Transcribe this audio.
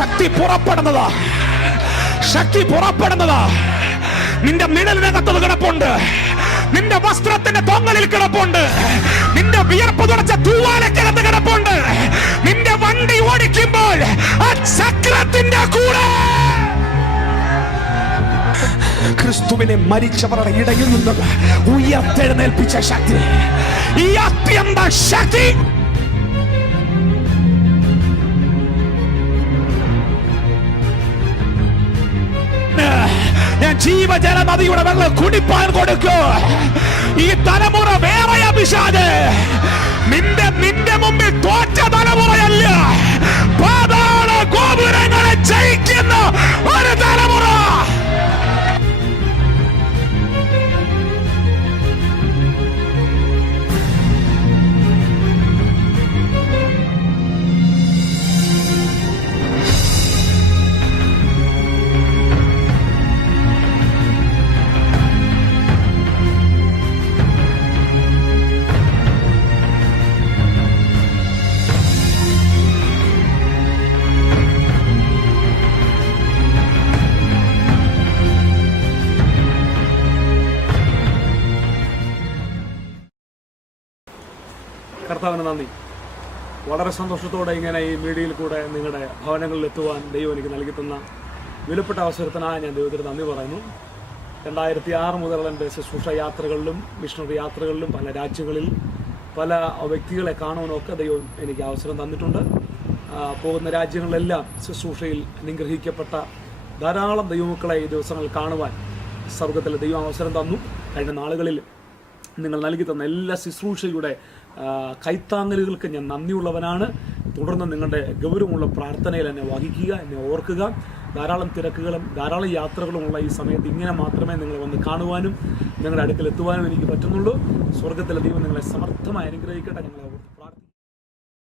ശക്തി പുറപ്പെടുന്നതാ, ശക്തി പുറപ്പെടുന്നതാ. നിന്റെ നിഴലിനകത്തത് കിടപ്പുണ്ട്, നിന്റെ വസ്ത്രത്തിന്റെ തൊങ്ങലിൽ കിടപ്പുണ്ട്, നിന്റെ വിയർപ്പ് തുടച്ച തൂവാലക്കകത്ത് കിടപ്പുണ്ട്. നിന്റെ വണ്ടി ഓടിക്കുമ്പോൾ ആ ചക്രത്തിന്റെ കൂടെ ക്രിസ്തുവിനെ മരിച്ചവരുടെ ഇടയിൽ നിന്ന് ഉയർത്തെഴുന്നേൽപ്പിച്ച ശക്തി, ഈ അത്യന്ത ശക്തി ഞാൻ ജീവജല നദിയുടെ വെള്ളം കുടിപ്പാൻ കൊടുക്കും. ഈ തലമുറ വേറെ പിശാച്, നിന്റെ മുമ്പിൽ തോറ്റ തലമുറയല്ല, പാതാള ഗോപുരങ്ങളെ ജയിക്കുന്ന ഒരു തലമുറ. കർത്താവിന് നന്ദി. വളരെ സന്തോഷത്തോടെ ഇങ്ങനെ ഈ മീഡിയയിൽ കൂടെ നിങ്ങളുടെ ഭവനങ്ങളിൽ എത്തുവാൻ ദൈവം എനിക്ക് നൽകി തന്ന വിലപ്പെട്ട അവസരത്തിനായി ഞാൻ ദൈവത്തിന് നന്ദി പറയുന്നു. 2006 മുതലുള്ള എൻ്റെ ശുശ്രൂഷ യാത്രകളിലും മിഷണറി യാത്രകളിലും പല രാജ്യങ്ങളിൽ പല വ്യക്തികളെ കാണുവാനൊക്കെ ദൈവം എനിക്ക് അവസരം തന്നിട്ടുണ്ട്. പോകുന്ന രാജ്യങ്ങളിലെല്ലാം ശുശ്രൂഷയിൽ അനുഗ്രഹിക്കപ്പെട്ട ധാരാളം ദൈവമക്കളെ ഈ ദിവസങ്ങളിൽ കാണുവാൻ സ്വർഗത്തിലെ ദൈവം അവസരം തന്നു. കഴിഞ്ഞ നാളുകളിൽ നിങ്ങൾ നൽകി തന്ന എല്ലാ ശുശ്രൂഷയുടെ കൈത്താങ്ങലുകൾക്ക് ഞാൻ നന്ദിയുള്ളവനാണ്. തുടർന്ന് നിങ്ങളുടെ ഗൗരവമുള്ള പ്രാർത്ഥനയിൽ എന്നെ വഹിക്കുക, എന്നെ ഓർക്കുക. ധാരാളം തിരക്കുകളും ധാരാളം യാത്രകളുമുള്ള ഈ സമയത്ത് ഇങ്ങനെ മാത്രമേ നിങ്ങൾ വന്ന് കാണുവാനും നിങ്ങളുടെ അടുക്കൽ എത്തുവാനും എനിക്ക് പറ്റുന്നുള്ളൂ. സ്വർഗത്തിലെ ദൈവം നിങ്ങളെ സമർത്ഥമായി അനുഗ്രഹിക്കട്ടെ. ഞങ്ങളെ